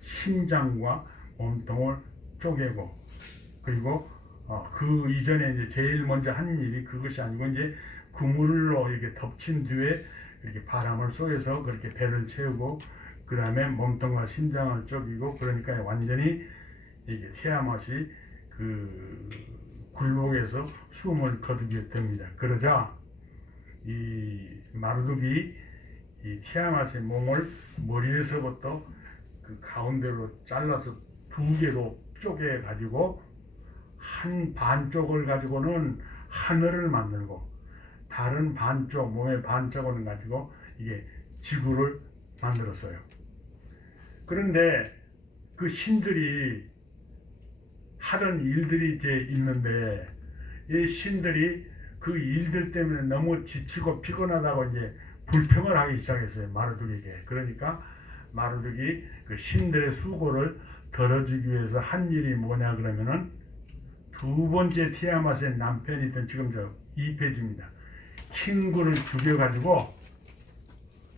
심장과 몸통을 쪼개고, 그리고 그 이전에 이제 제일 먼저 한 일이 그것이 아니고 이제 그물로 이렇게 덮친 뒤에 이렇게 바람을 쏘여서 그렇게 배를 채우고 그 다음에 몸통과 심장을 쪼개고, 그러니까 완전히 이게 티아맛이 그 굴곡에서 숨을 거두게 됩니다. 그러자 이 마르둑이 이 티아맛의 몸을 머리에서부터 그 가운데로 잘라서 두 개로 쪼개 가지고 한 반쪽을 가지고는 하늘을 만들고 다른 반쪽, 몸의 반쪽을 가지고 이게 지구를 만들었어요. 그런데 그 신들이 하던 일들이 이제 있는데 이 신들이 그 일들 때문에 너무 지치고 피곤하다고 이제 불평을 하기 시작했어요, 마르둑에게. 그러니까 마르둑이 그 신들의 수고를 덜어주기 위해서 한 일이 뭐냐 그러면은 두 번째 티아맛의 남편이던 지금 저 2페이지입니다. 킹구를 죽여가지고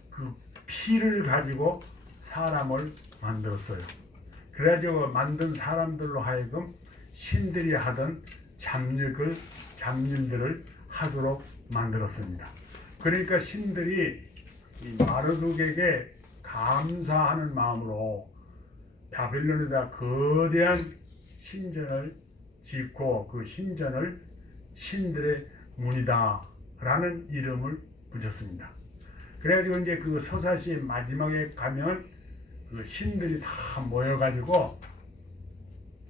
그 피를 가지고 사람을 만들었어요. 그래가지고 만든 사람들로 하여금 신들이 하던 잡일들을 하도록 만들었습니다. 그러니까 신들이 이 마르둑에게 감사하는 마음으로 바빌론에다 거대한 신전을 짓고 그 신전을 신들의 문이다 라는 이름을 붙였습니다. 그래가지고 이제 그 서사시 마지막에 가면 그 신들이 다 모여가지고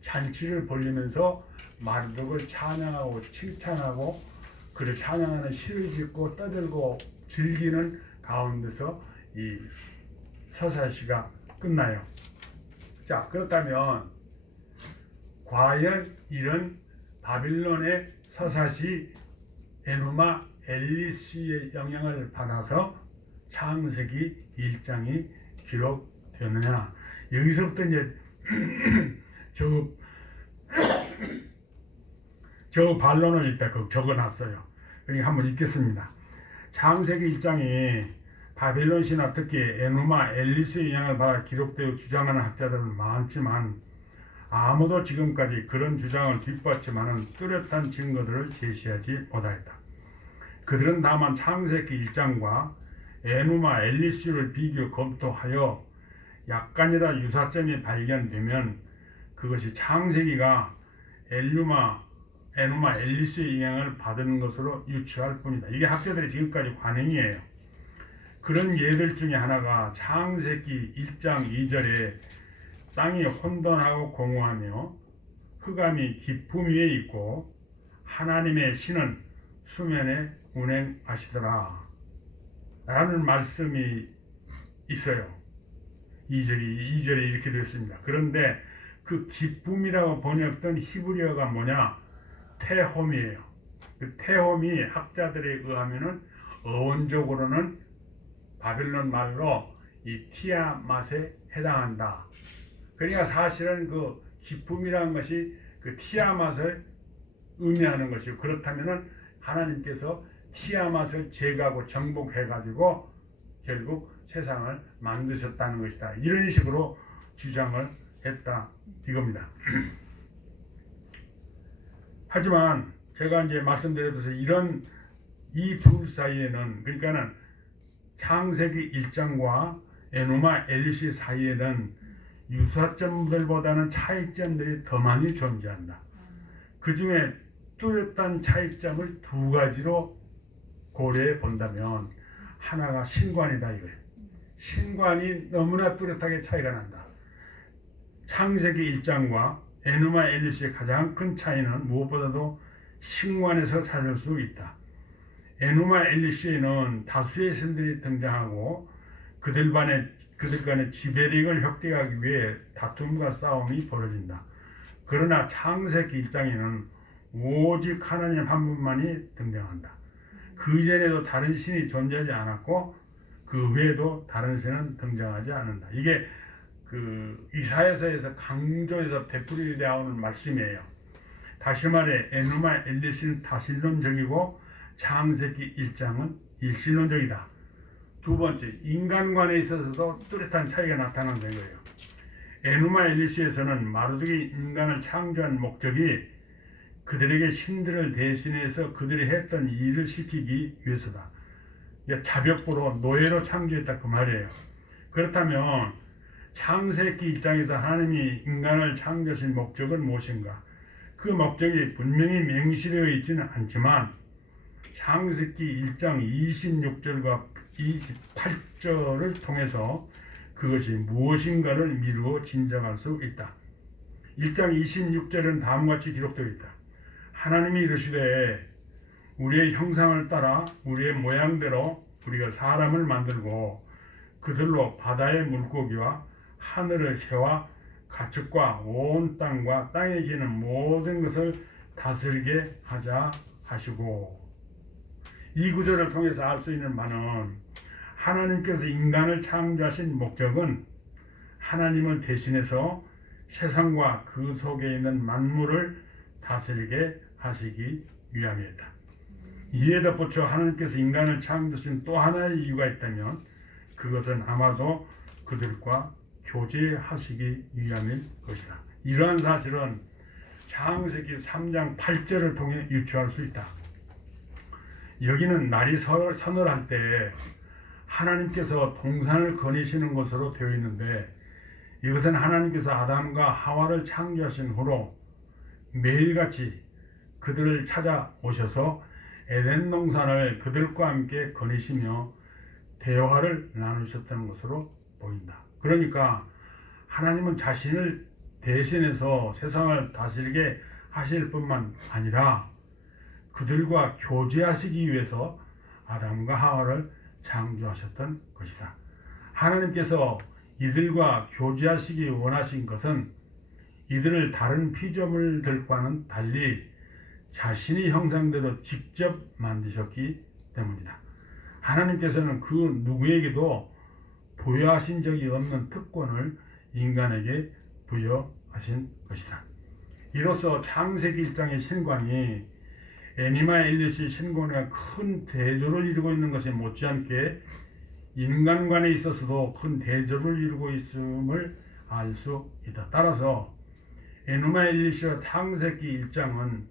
잔치를 벌리면서 마르둑을 찬양하고 칭찬하고 그를 찬양하는 시를 짓고 떠들고 즐기는 가운데서 이 서사시가 끝나요. 자, 그렇다면 과연 이런 바빌론의 서사시 에누마 엘리스의 영향을 받아서 창세기 1장이 기록되느냐? 여기서부터 이제 저 반론을 일단 적어놨어요. 여기 한번 읽겠습니다. 창세기 1장이 바빌론 신화 특히 에누마 엘리스의 영향을 받아 기록되어 주장하는 학자들은 많지만 아무도 지금까지 그런 주장을 뒷받침하는 뚜렷한 증거들을 제시하지 못하였다. 그들은 다만 창세기 1장과 에누마 엘리스를 비교 검토하여 약간이라 유사점이 발견되면 그것이 창세기가 에누마 엘리스의 영향을 받은 것으로 유추할 뿐이다. 이게 학자들이 지금까지 관행이에요. 그런 예들 중에 하나가 창세기 1장 2절에 땅이 혼돈하고 공허하며 흑암이 깊음 위에 있고 하나님의 신은 수면에 운행하시더라 라는 말씀이 있어요. 2절에 이렇게 되어 있습니다. 그런데 그 기쁨이라고 번역된 히브리어가 뭐냐? 테홈이에요. 그 테홈이 학자들에 의하면은 어원적으로는 바빌론 말로 이 티아맛에 해당한다. 그러니까 사실은 그 기쁨이라는 것이 그 티아맛을 의미하는 것이고, 그렇다면은 하나님께서 티아맛을 제거하고 정복해가지고 결국 세상을 만드셨다는 것이다. 이런 식으로 주장을 했다 이겁니다. 하지만 제가 이제 말씀드렸듯이 이런 이 둘 사이에는, 그러니까는 창세기 1장과 에누마 엘리시 사이에는 유사점들보다는 차이점들이 더 많이 존재한다. 그 중에 뚜렷한 차이점을 두 가지로 고려해 본다면 하나가 신관이다 이거예요. 신관이 너무나 뚜렷하게 차이가 난다. 창세기 1장과 에누마 엘리시의 가장 큰 차이는 무엇보다도 신관에서 찾을 수 있다. 에누마 엘리시에는 다수의 신들이 등장하고 그들 간의 지배력을 획득하기 위해 다툼과 싸움이 벌어진다. 그러나 창세기 1장에는 오직 하나님 한 분만이 등장한다. 그 이전에도 다른 신이 존재하지 않았고 그 외에도 다른 신은 등장하지 않는다. 이게 그 이사야서에서 강조해서 되풀이 되어오는 말씀이에요. 다시 말해 에누마 엘리시는 다신론적이고 창세기 1장은 일신론적이다. 두 번째, 인간관에 있어서도 뚜렷한 차이가 나타나는 거예요. 에누마 엘리시에서는 마르둑이 인간을 창조한 목적이 그들에게 신들을 대신해서 그들이 했던 일을 시키기 위해서다. 자벽부로 노예로 창조했다 그 말이에요. 그렇다면 창세기 1장에서 하나님이 인간을 창조하신 목적은 무엇인가? 그 목적이 분명히 명시되어 있지는 않지만 창세기 1장 26절과 28절을 통해서 그것이 무엇인가를 미루어 짐작할 수 있다. 1장 26절은 다음과 같이 기록되어 있다. 하나님이 이르시되 우리의 형상을 따라 우리의 모양대로 우리가 사람을 만들고 그들로 바다의 물고기와 하늘의 새와 가축과 온 땅과 땅에 기는 모든 것을 다스리게 하자 하시고, 이 구절을 통해서 알 수 있는 바는 하나님께서 인간을 창조하신 목적은 하나님을 대신해서 세상과 그 속에 있는 만물을 다스리게 하시기 위함이었다. 이에 덧붙여 하나님께서 인간을 창조하신 또 하나의 이유가 있다면 그것은 아마도 그들과 교제하시기 위함일 것이다. 이러한 사실은 창세기 3장 8절을 통해 유추할 수 있다. 여기는 날이 서늘할 때 하나님께서 동산을 거니시는 것으로 되어 있는데, 이것은 하나님께서 아담과 하와를 창조하신 후로 매일같이 그들을 찾아오셔서 에덴 동산을 그들과 함께 거니시며 대화를 나누셨다는 것으로 보인다. 그러니까 하나님은 자신을 대신해서 세상을 다스리게 하실 뿐만 아니라 그들과 교제하시기 위해서 아담과 하와를 창조하셨던 것이다. 하나님께서 이들과 교제하시기 원하신 것은 이들을 다른 피조물들과는 달리 자신의 형상대로 직접 만드셨기 때문이다. 하나님께서는 그 누구에게도 부여하신 적이 없는 특권을 인간에게 부여하신 것이다. 이로써 창세기 1장의 신광이 애니마 엘리시 신광과 큰 대조를 이루고 있는 것이 못지않게 인간 간에 있어서도 큰 대조를 이루고 있음을 알 수 있다. 따라서 애니마 엘리시와 창세기 1장은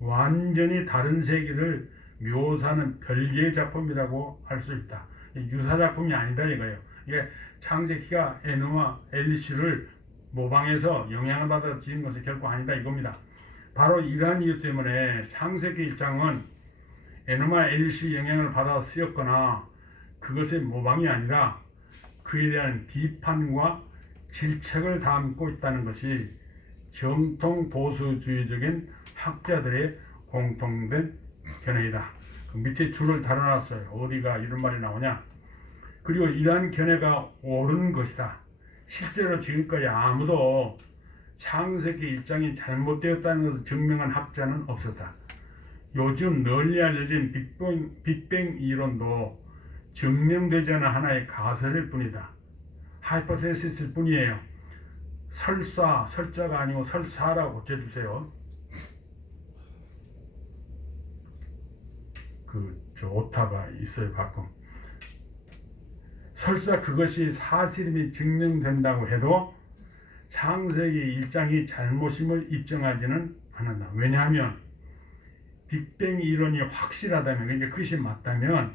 완전히 다른 세계를 묘사하는 별개의 작품이라고 할 수 있다. 유사 작품이 아니다 이거예요. 이게 창세기가 에노마 엘리시를 모방해서 영향을 받아 지은 것이 결코 아니다 이겁니다. 바로 이러한 이유 때문에 창세기 1장은 에노마 엘리시 영향을 받아 쓰였거나 그것의 모방이 아니라 그에 대한 비판과 질책을 담고 있다는 것이 정통 보수주의적인 학자들의 공통된 견해이다. 그 밑에 줄을 달아놨어요. 어디가 이런 말이 나오냐. 그리고 이러한 견해가 옳은 것이다. 실제로 지금까지 아무도 창세기 1장이 잘못되었다는 것을 증명한 학자는 없었다. 요즘 널리 알려진 빅뱅 이론도 증명되지 않은 하나의 가설일 뿐이다. 하이포테시스일 뿐이에요. 설자가 아니고 설사라고 고쳐주세요. 저 오타가 있어요 가끔. 설사 그것이 사실임이 증명된다고 해도 창세기 1장이 잘못임을 입증하지는 않는다. 왜냐하면 빅뱅 이론이 확실하다면, 그러니까 그것이 맞다면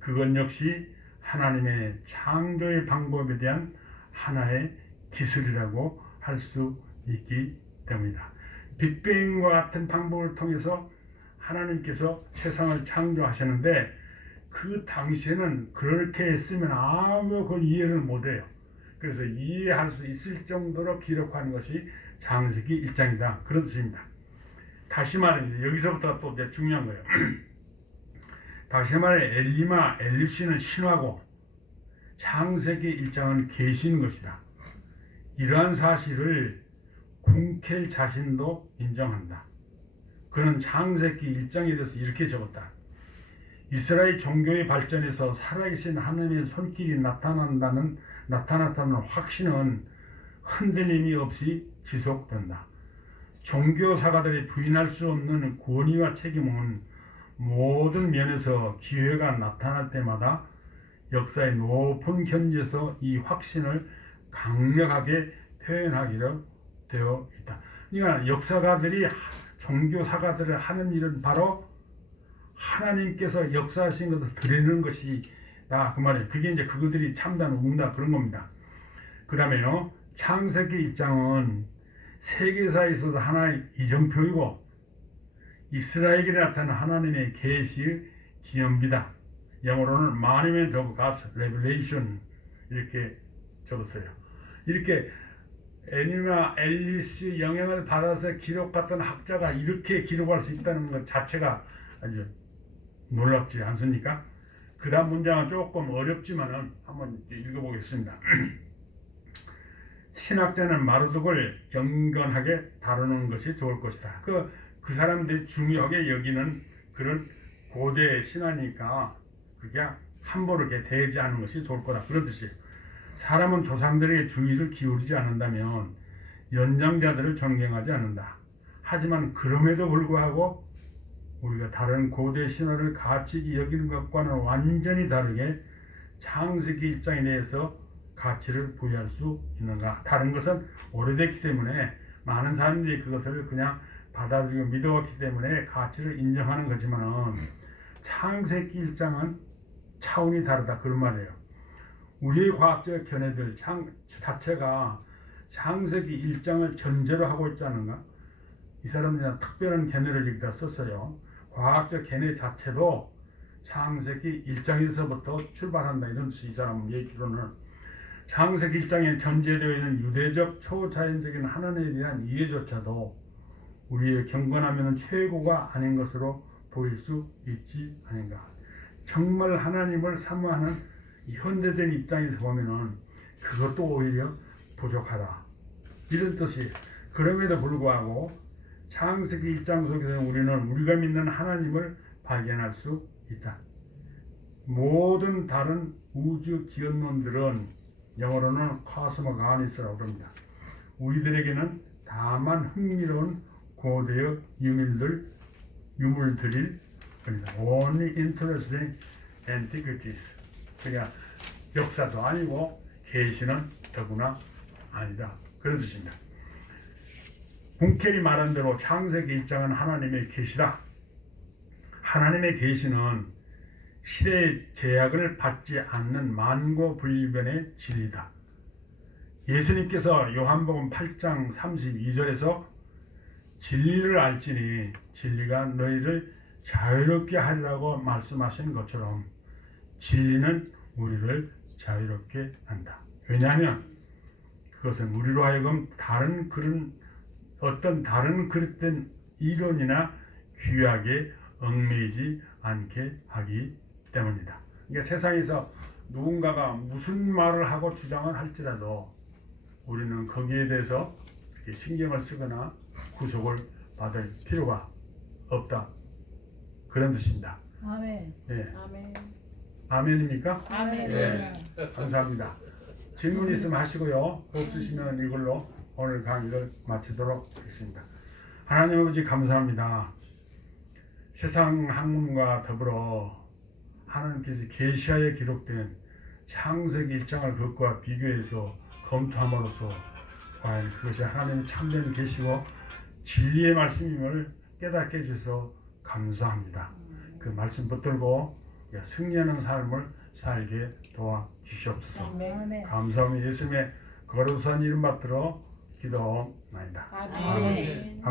그건 역시 하나님의 창조의 방법에 대한 하나의 기술이라고 할 수 있기 때문이다. 빅뱅과 같은 방법을 통해서 하나님께서 세상을 창조하셨는데 그 당시에는 그렇게 했으면 아무 그걸 이해를 못해요. 그래서 이해할 수 있을 정도로 기록하는 것이 창세기 1장이다. 그런 뜻입니다. 다시 말해 여기서부터 또 이제 중요한 거예요. 다시 말해 엘리마 엘리시는 신화고 창세기 1장은 계시인 것이다. 이러한 사실을 궁켈 자신도 인정한다. 그는 창세기 1장에 대해서 이렇게 적었다. 이스라엘 종교의 발전에서 살아계신 하나님의 손길이 나타났다는 확신은 흔들림이 없이 지속된다. 종교사가들이 부인할 수 없는 권위와 책임은 모든 면에서 기회가 나타날 때마다 역사의 높은 현지에서 이 확신을 강력하게 표현하기로 되어 있다. 그러니까 역사가들이 종교사가들을 하는 일은 바로 하나님께서 역사하신 것을 드리는 것이다 그 말이에요. 그게 이제 그들이 참다 웅다 그런 겁니다. 그 다음에요, 창세기 1장은 세계사에 있어서 하나의 이정표이고 이스라엘에게 나타난 하나님의 계시의 기념비다. 영어로는 Monument of God's Revelation 이렇게 적었어요. 이렇게 애니마 엘리시 영향을 받아서 기록받던 학자가 이렇게 기록할 수 있다는 것 자체가 아주 놀랍지 않습니까? 그 다음 문장은 조금 어렵지만은 한번 읽어보겠습니다. 신학자는 마르독을 경건하게 다루는 것이 좋을 것이다. 그 사람들이 중요하게 여기는 그런 고대 신화니까 그게 함부로 이렇게 대지 않는 것이 좋을 거다. 그런 뜻이에요. 사람은 조상들에게 주의를 기울이지 않는다면 연장자들을 존경하지 않는다. 하지만 그럼에도 불구하고 우리가 다른 고대 신화를 가치 여기는 것과는 완전히 다르게 창세기 1장에 대해서 가치를 부여할 수 있는가? 다른 것은 오래됐기 때문에 많은 사람들이 그것을 그냥 받아들이고 믿어왔기 때문에 가치를 인정하는 거지만은 창세기 1장은 차원이 다르다 그런 말이에요. 우리의 과학적 견해들 자체가 창세기 1장을 전제로 하고 있지 않은가? 이 사람들은 특별한 견해를 여기다 썼어요. 과학적 견해 자체도 창세기 1장에서부터 출발한다 이런 이 사람 얘기로는 창세기 1장에 전제되어 있는 유대적 초자연적인 하나님에 대한 이해조차도 우리의 경건하면 최고가 아닌 것으로 보일 수 있지 아닌가. 정말 하나님을 사모하는 현대적인 입장에서 보면은 그것도 오히려 부족하다 이런 뜻이. 그럼에도 불구하고 창세기 1장 속에서 우리는 우리가 믿는 하나님을 발견할 수 있다. 모든 다른 우주 기원론들은 영어로는 코스모 가니스라고 합니다. 우리들에게는 다만 흥미로운 고대의 유물들일 겁니다. Only interesting antiquities. 그러니까 역사도 아니고 계시는 더구나 아니다. 그런 뜻입니다. 본켈이 말한 대로 창세기 1장은 하나님의 계시다. 하나님의 계시는 시대의 제약을 받지 않는 만고불변의 진리다. 예수님께서 요한복음 8장 32절에서 진리를 알지니 진리가 너희를 자유롭게 하리라고 말씀하신 것처럼 진리는 우리를 자유롭게 한다. 왜냐하면 그것은 우리로 하여금 어떤 다른 그릇된 이론이나 규약에 얽매이지 않게 하기 때문이다. 그러니까 세상에서 누군가가 무슨 말을 하고 주장을 할지라도 우리는 거기에 대해서 신경을 쓰거나 구속을 받을 필요가 없다. 그런 뜻입니다. 아멘. 네. 아멘. 아멘입니까? 아멘. 네. 감사합니다. 질문 있으면 하시고요. 없으시면 이걸로 오늘 강의를 마치도록 하겠습니다. 하나님 아버지 감사합니다. 세상 학문과 더불어 하나님께서 계시하에 기록된 창세기 1장을 그것과 비교해서 검토함으로써 과연 그것이 하나님의 참된 계시고 진리의 말씀임을 깨닫게 해주셔서 감사합니다. 그 말씀 붙들고 승리하는 삶을 살게 도와주시옵소서. 아멘. 감사합니다. 예수님의 거룩한 이름 받들어 기도나이다. 아멘.